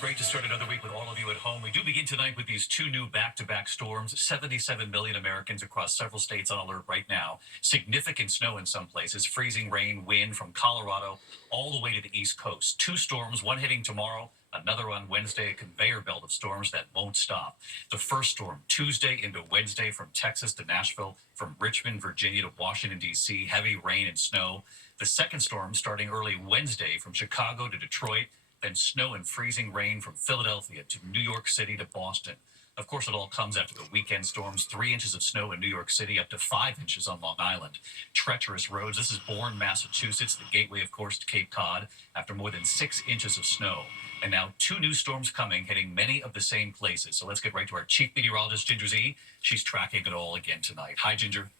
great to start another week with all of you at home. We do begin tonight with these two new back-to-back storms. 77 million Americans across several states on alert right now. Significant snow in some places, freezing rain, wind from Colorado all the way to the East Coast. Two storms, one hitting tomorrow, another on Wednesday, a conveyor belt of storms that won't stop. The first storm, Tuesday into Wednesday, from Texas to Nashville, from Richmond, Virginia to Washington, D.C., heavy rain and snow. The second storm starting early Wednesday from Chicago to Detroit, then snow and freezing rain from Philadelphia to New York City to Boston. Of course, it all comes after the weekend storms. 3 inches of snow in New York City, up to 5 inches on Long Island. Treacherous roads. This is Bourne, Massachusetts, the gateway, of course, to Cape Cod, after more than 6 inches of snow. And now two new storms coming, hitting many of the same places. So let's get right to our chief meteorologist, Ginger Zee. She's tracking it all again tonight. Hi, Ginger.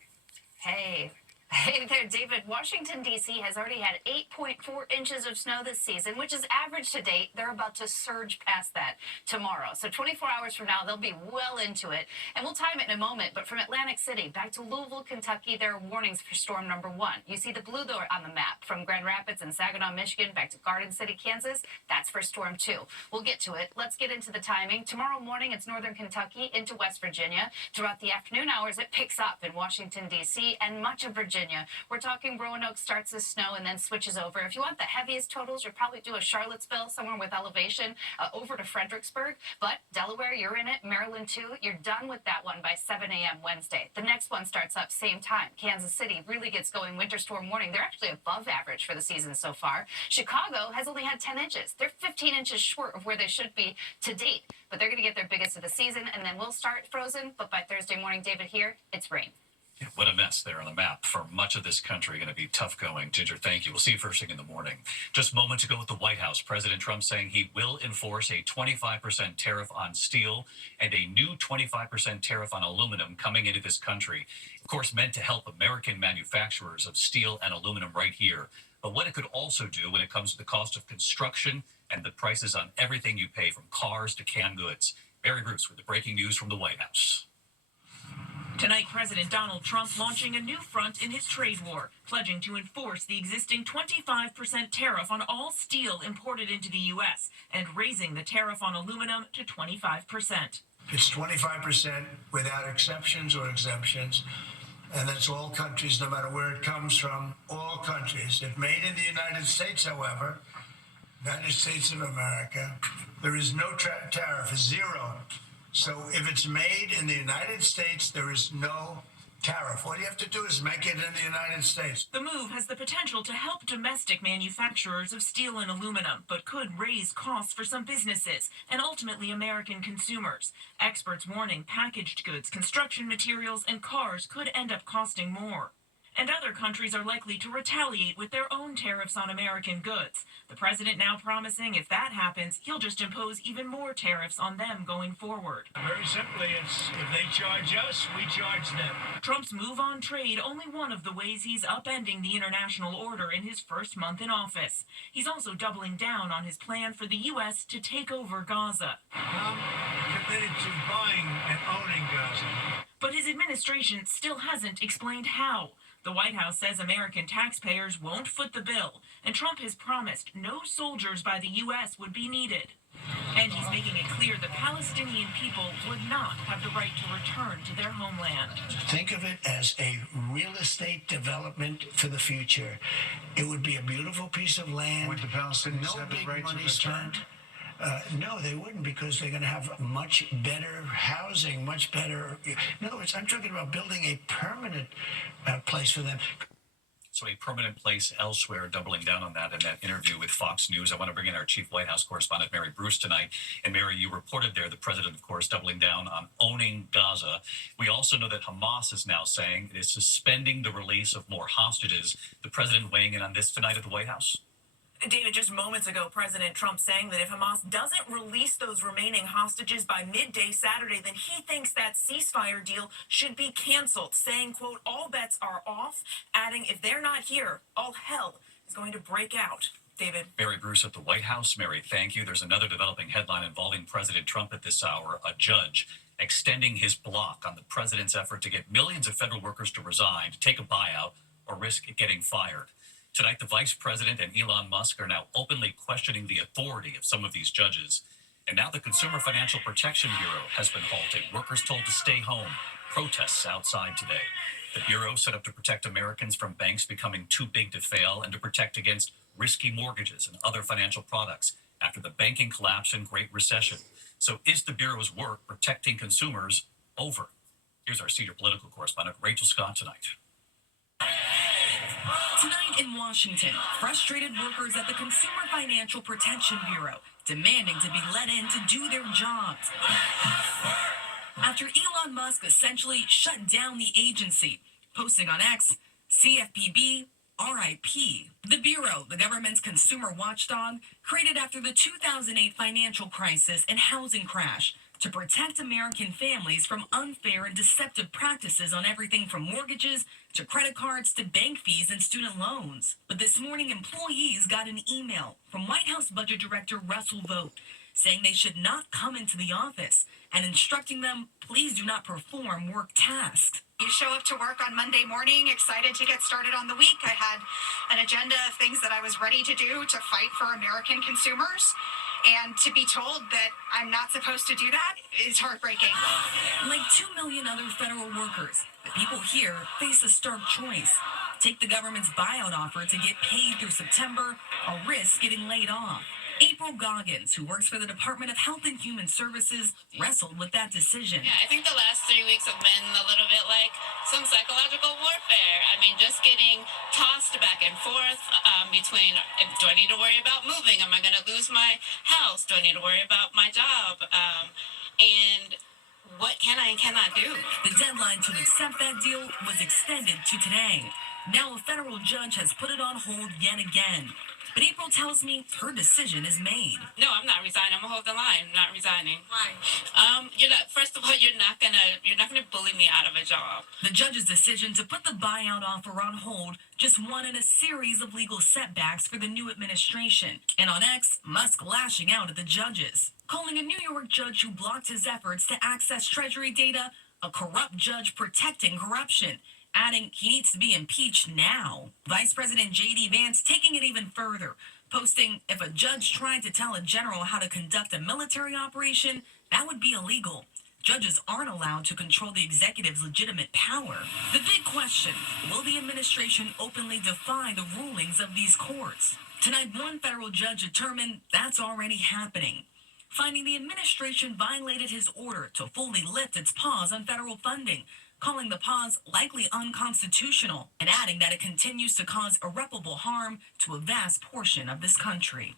Hey. Hey there, David. Washington, D.C. has already had 8.4 inches of snow this season, which is average to date. They're about to surge past that tomorrow. So 24 hours from now, they'll be well into it. And we'll time it in a moment. But from Atlantic City back to Louisville, Kentucky, there are warnings for storm number 1. You see the blue there on the map. From Grand Rapids and Saginaw, Michigan, back to Garden City, Kansas. That's for storm 2. We'll get to it. Let's get into the timing. Tomorrow morning, it's northern Kentucky into West Virginia. Throughout the afternoon hours, it picks up in Washington, D.C. and much of Virginia. We're talking Roanoke starts as snow and then switches over. If you want the heaviest totals, you'll probably do a Charlottesville, somewhere with elevation, over to Fredericksburg. But Delaware, you're in it. Maryland, too. You're done with that one by 7 a.m. Wednesday. The next one starts up same time. Kansas City really gets going. Winter storm warning. They're actually above average for the season so far. Chicago has only had 10 inches. They're 15 inches short of where they should be to date. But they're going to get their biggest of the season, and then we'll start frozen. But by Thursday morning, David, here, it's rain. Yeah, what a mess there on the map for much of this country. Going to be tough going. Ginger, thank you. We'll see you first thing in the morning. Just moments ago at the White House, President Trump saying he will enforce a 25% tariff on steel and a new 25% tariff on aluminum coming into this country. Of course, meant to help American manufacturers of steel and aluminum right here. But what it could also do when it comes to the cost of construction and the prices on everything you pay, from cars to canned goods. Barry Bruce with the breaking news from the White House. Tonight, President Donald Trump launching a new front in his trade war, pledging to enforce the existing 25% tariff on all steel imported into the U.S. and raising the tariff on aluminum to 25%. It's 25% without exceptions or exemptions, and that's all countries, no matter where it comes from, all countries. If made in the United States, however, United States of America, there is no tariff, zero. So if it's made in the United States, there is no tariff. All you have to do is make it in the United States. The move has the potential to help domestic manufacturers of steel and aluminum, but could raise costs for some businesses and ultimately American consumers. Experts warning packaged goods, construction materials, and cars could end up costing more. And other countries are likely to retaliate with their own tariffs on American goods. The president now promising if that happens, he'll just impose even more tariffs on them going forward. Very simply, it's if they charge us, we charge them. Trump's move on trade only one of the ways he's upending the international order in his first month in office. He's also doubling down on his plan for the U.S. to take over Gaza. I'm committed to buying and owning Gaza. But his administration still hasn't explained how. The White House says American taxpayers won't foot the bill, and Trump has promised no soldiers by the U.S. would be needed. And he's making it clear the Palestinian people would not have the right to return to their homeland. Think of it as a real estate development for the future. It would be a beautiful piece of land. Would the Palestinians no have the big right to money return? spent. No, they wouldn't, because they're going to have much better housing, much better. In other words, I'm talking about building a permanent place for them. So a permanent place elsewhere, doubling down on that in that interview with Fox News. I want to bring in our chief White House correspondent, Mary Bruce, tonight. And Mary, you reported there the president, of course, doubling down on owning Gaza. We also know that Hamas is now saying it is suspending the release of more hostages. The president weighing in on this tonight at the White House? David, just moments ago, President Trump saying that if Hamas doesn't release those remaining hostages by midday Saturday, then he thinks that ceasefire deal should be canceled, saying, quote, all bets are off, adding if they're not here, all hell is going to break out. David. Mary Bruce at the White House. Mary, thank you. There's another developing headline involving President Trump at this hour. A judge extending his block on the president's effort to get millions of federal workers to resign, to take a buyout, or risk getting fired. Tonight, the vice president and Elon Musk are now openly questioning the authority of some of these judges. And now the Consumer Financial Protection Bureau has been halted. Workers told to stay home. Protests outside today. The Bureau set up to protect Americans from banks becoming too big to fail and to protect against risky mortgages and other financial products after the banking collapse and Great Recession. So is the Bureau's work protecting consumers over? Here's our senior political correspondent, Rachel Scott, tonight. Tonight in Washington, frustrated workers at the Consumer Financial Protection Bureau demanding to be let in to do their jobs. After Elon Musk essentially shut down the agency, posting on X, CFPB, RIP. The Bureau, the government's consumer watchdog, created after the 2008 financial crisis and housing crash to protect American families from unfair and deceptive practices on everything from mortgages to credit cards to bank fees and student loans. But this morning, employees got an email from White House Budget Director Russell Vought saying they should not come into the office and instructing them, please do not perform work tasks. You show up to work on Monday morning, excited to get started on the week. I had an agenda of things that I was ready to do to fight for American consumers. And to be told that I'm not supposed to do that is heartbreaking. Like 2 million other federal workers, the people here face a stark choice. Take the government's buyout offer to get paid through September or risk getting laid off. April Goggins, who works for the Department of Health and Human Services, wrestled with that decision. Yeah, I think the last 3 weeks have been a little bit like some psychological warfare. I mean, just getting tossed back and forth between, do I need to worry about moving? Am I going to lose my house? Do I need to worry about my job? And what can I and cannot do? The deadline to accept that deal was extended to today. Now a federal judge has put it on hold yet again. But April tells me her decision is made. No, I'm not resigning. I'm gonna hold the line. I'm not resigning. Why? You're not. First of all, you're not gonna bully me out of a job. The judge's decision to put the buyout offer on hold just one in a series of legal setbacks for the new administration. And on X, Musk lashing out at the judges, calling a New York judge who blocked his efforts to access Treasury data a corrupt judge protecting corruption, adding he needs to be impeached now. Vice President J.D. Vance taking it even further, posting, if a judge tried to tell a general how to conduct a military operation, that would be illegal. Judges aren't allowed to control the executive's legitimate power. The big question, will the administration openly defy the rulings of these courts? Tonight, one federal judge determined that's already happening, finding the administration violated his order to fully lift its pause on federal funding, calling the pause likely unconstitutional, and adding that it continues to cause irreparable harm to a vast portion of this country.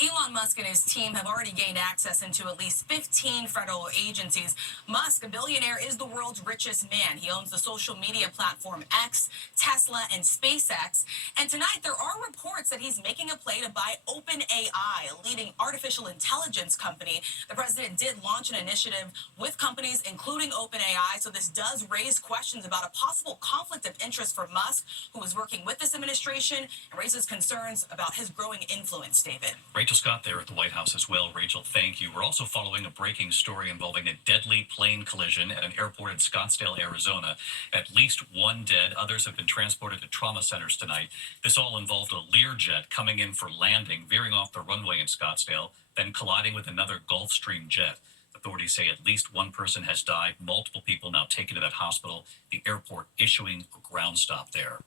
Elon Musk and his team have already gained access into at least 15 federal agencies. Musk, a billionaire, is the world's richest man. He owns the social media platform X, Tesla, and SpaceX. And tonight, there are reports that he's making a play to buy OpenAI, a leading artificial intelligence company. The president did launch an initiative with companies, including OpenAI. So this does raise questions about a possible conflict of interest for Musk, who is working with this administration, and raises concerns about his growing influence, David. Rachel Scott there at the White House as well. Rachel, thank you. We're also following a breaking story involving a deadly plane collision at an airport in Scottsdale, Arizona. At least one dead. Others have been transported to trauma centers tonight. This all involved a Learjet coming in for landing, veering off the runway in Scottsdale, then colliding with another Gulfstream jet. Authorities say at least one person has died. Multiple people now taken to that hospital. The airport issuing a ground stop there.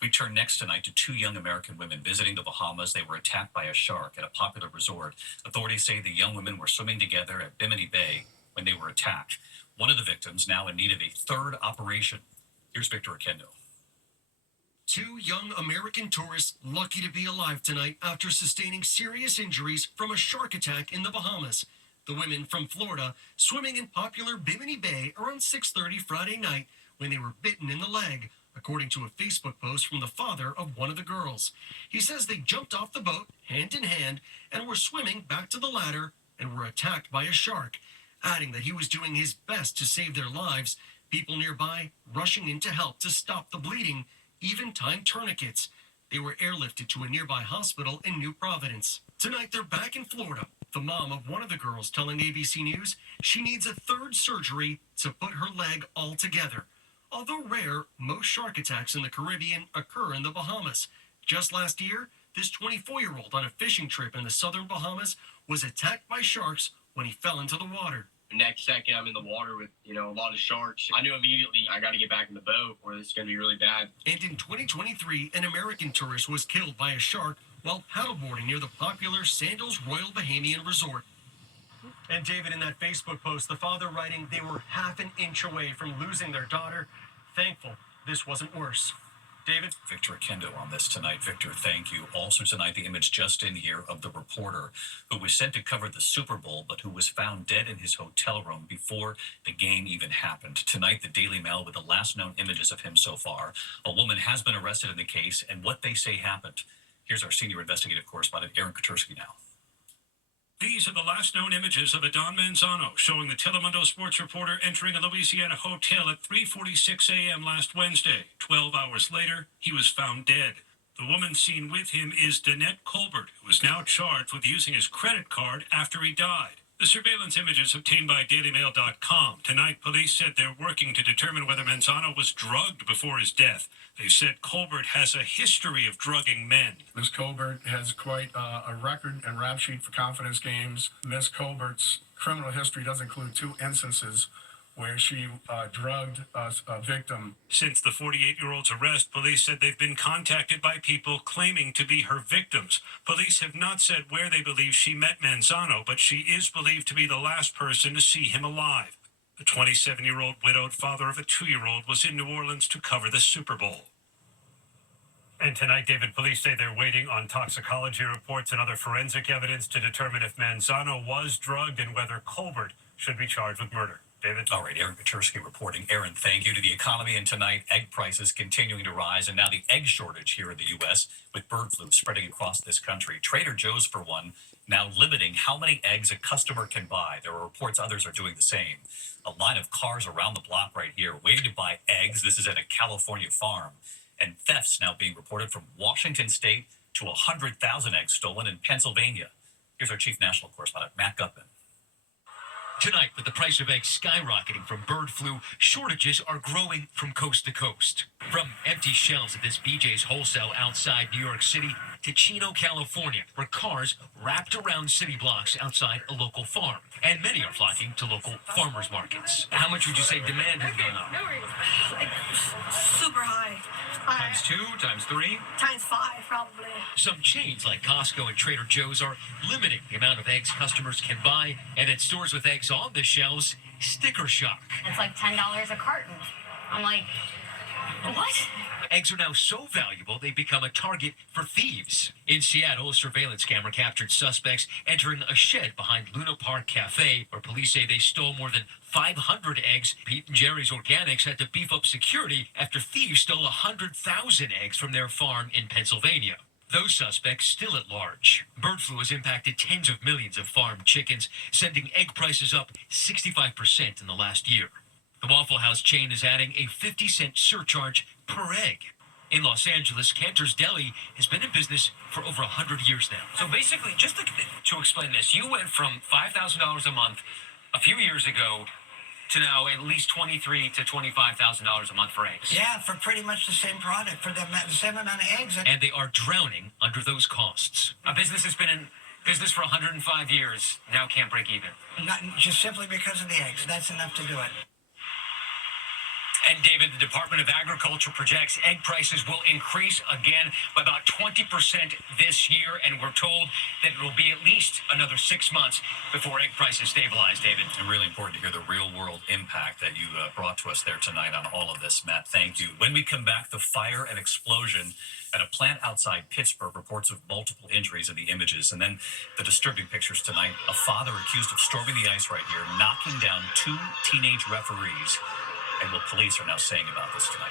We turn next tonight to two young American women visiting the Bahamas. They were attacked by a shark at a popular resort. Authorities say the young women were swimming together at Bimini Bay when they were attacked. One of the victims now in need of a third operation. Here's Victor Akendo. Two young American tourists lucky to be alive tonight after sustaining serious injuries from a shark attack in the Bahamas. The women from Florida swimming in popular Bimini Bay around 6:30 Friday night when they were bitten in the leg, according to a Facebook post from the father of one of the girls. He says they jumped off the boat hand in hand and were swimming back to the ladder and were attacked by a shark, adding that he was doing his best to save their lives, people nearby rushing in to help to stop the bleeding, even tying tourniquets. They were airlifted to a nearby hospital in New Providence. Tonight, they're back in Florida. The mom of one of the girls telling ABC News she needs a third surgery to put her leg all together. Although rare, most shark attacks in the Caribbean occur in the Bahamas. Just last year, This 24-year-old on a fishing trip in the southern Bahamas was attacked by sharks when he fell into the water. Next second, I'm in the water with, a lot of sharks. I knew immediately I got to get back in the boat or this is going to be really bad. And in 2023, an American tourist was killed by a shark while paddleboarding near the popular Sandals Royal Bahamian Resort. And David, in that Facebook post, the father writing they were half an inch away from losing their daughter. Thankful this wasn't worse. David? Victor Akendo on this tonight. Victor, thank you. Also tonight, the image just in here of the reporter who was sent to cover the Super Bowl, but who was found dead in his hotel room before the game even happened. Tonight, the Daily Mail with the last known images of him so far. A woman has been arrested in the case, and what they say happened. Here's our senior investigative correspondent, Aaron Katursky now. These are the last known images of Adon Manzano, showing the Telemundo sports reporter entering a Louisiana hotel at 3:46 a.m. last Wednesday. 12 hours later, he was found dead. The woman seen with him is Danette Colbert, who is now charged with using his credit card after he died. The surveillance images obtained by DailyMail.com. Tonight, police said they're working to determine whether Manzano was drugged before his death. They said Colbert has a history of drugging men. Ms. Colbert has quite a record and rap sheet for confidence games. Ms. Colbert's criminal history does include 2 instances where she drugged a victim. Since the 48-year-old's arrest, police said they've been contacted by people claiming to be her victims. Police have not said where they believe she met Manzano, but she is believed to be the last person to see him alive. The 27-year-old widowed father of a 2-year-old was in New Orleans to cover the Super Bowl. And tonight, David, police say they're waiting on toxicology reports and other forensic evidence to determine if Manzano was drugged and whether Colbert should be charged with murder. David? All right, Aaron Katursky reporting. Aaron, thank you. To the economy, and tonight, egg prices continuing to rise, and now the egg shortage here in the U.S. with bird flu spreading across this country. Trader Joe's, for one, now limiting how many eggs a customer can buy. There are reports others are doing the same. A line of cars around the block right here waiting to buy eggs. This is at a California farm. And thefts now being reported from Washington State to 100,000 eggs stolen in Pennsylvania. Here's our chief national correspondent, Matt Gutman. Tonight, with the price of eggs skyrocketing from bird flu, shortages are growing from coast to coast. From empty shelves at this BJ's Wholesale outside New York City to Chino, California, where cars wrapped around city blocks outside a local farm. And many are flocking to local farmers markets. How much would you say demand has gone up? Like, super high. Times 2, times 3? Times 5, probably. Some chains like Costco and Trader Joe's are limiting the amount of eggs customers can buy, and at stores with eggs on the shelves, sticker shock. It's like $10 a carton. I'm like, what? Eggs are now so valuable they've become a target for thieves. In Seattle, a surveillance camera captured suspects entering a shed behind Luna Park Cafe, where police say they stole more than 500 eggs. Pete and Jerry's Organics had to beef up security after thieves stole 100,000 eggs from their farm in Pennsylvania. Those suspects still at large. Bird flu has impacted tens of millions of farmed chickens, sending egg prices up 65% in the last year. The Waffle House chain is adding a 50-cent surcharge per egg. In Los Angeles, Cantor's Deli has been in business for over 100 years now. So basically, just to explain this, you went from $5,000 a month a few years ago to now at least $23,000 to $25,000 a month for eggs. Yeah, for pretty much the same product, for the same amount of eggs. And they are drowning under those costs. A business has been in business for 105 years, now can't break even. Not just simply because of the eggs. That's enough to do it. And David, the Department of Agriculture projects egg prices will increase again by about 20% this year, and we're told that it will be at least another 6 months before egg prices stabilize, David. And really important to hear the real-world impact that you brought to us there tonight on all of this, Matt. Thank you. When we come back, the fire and explosion at a plant outside Pittsburgh, reports of multiple injuries in the images, and then the disturbing pictures tonight. A father accused of storming the ice right here, knocking down 2 teenage referees. And what police are now saying about this tonight.